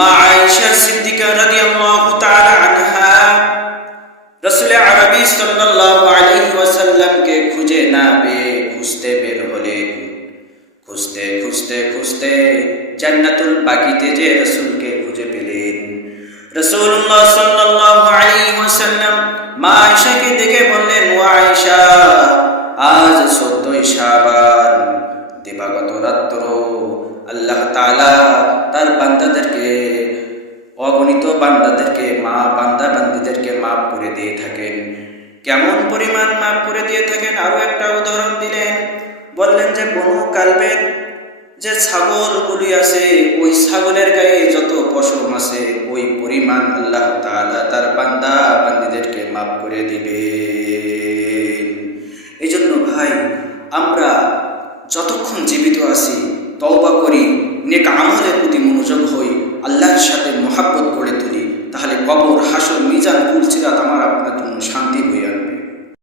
মা আয়েশা সিদ্দিকা রাদিয়াল্লাহু তাআলা আনহা রাসূল আরবী সাল্লাল্লাহু আলাইহি ওয়াসাল্লামকে খুঁজে না পেয়ে খুঁজতে বের হলেন। খুঁজতে খুঁজতে খুঁজতে জান্নাতুল বাকিতে যে রাসূলকে খুঁজে পেলেন। রাসূলুল্লাহ সাল্লাল্লাহু আলাইহি ওয়াসাল্লাম মা আয়েশাকে দেখে বললেন, ও আয়েশা, আজ 14ই শাবান, দিবাগত রাত্র আল্লাহ তাআলা তার বান্দাদেরকে, অগণিত বান্দাদেরকে, বান্দাদেরকে মাফ করে দিয়ে থাকেন। কেমন পরিমাণ মাফ করে দিয়ে থাকেন আরো একটা উদাহরণ দিলেন। বললেন যে বনু কালবের যে ছাগলগুলি আছে, ওই ছাগলের গায়ে যত পশম আছে ওই পরিমাণ আল্লাহ তাআলা তার বান্দাদেরকে মাফ করে দিবেন। এই জন্য ভাই, আমরা যতক্ষণ জীবিত আছি তওবা করি, নেক আমলের প্রতি মনোযোগ হই, আল্লাহর সাথে মহাব্বত গড়ে তুলি, তাহলে কবর, হাসর, মিজান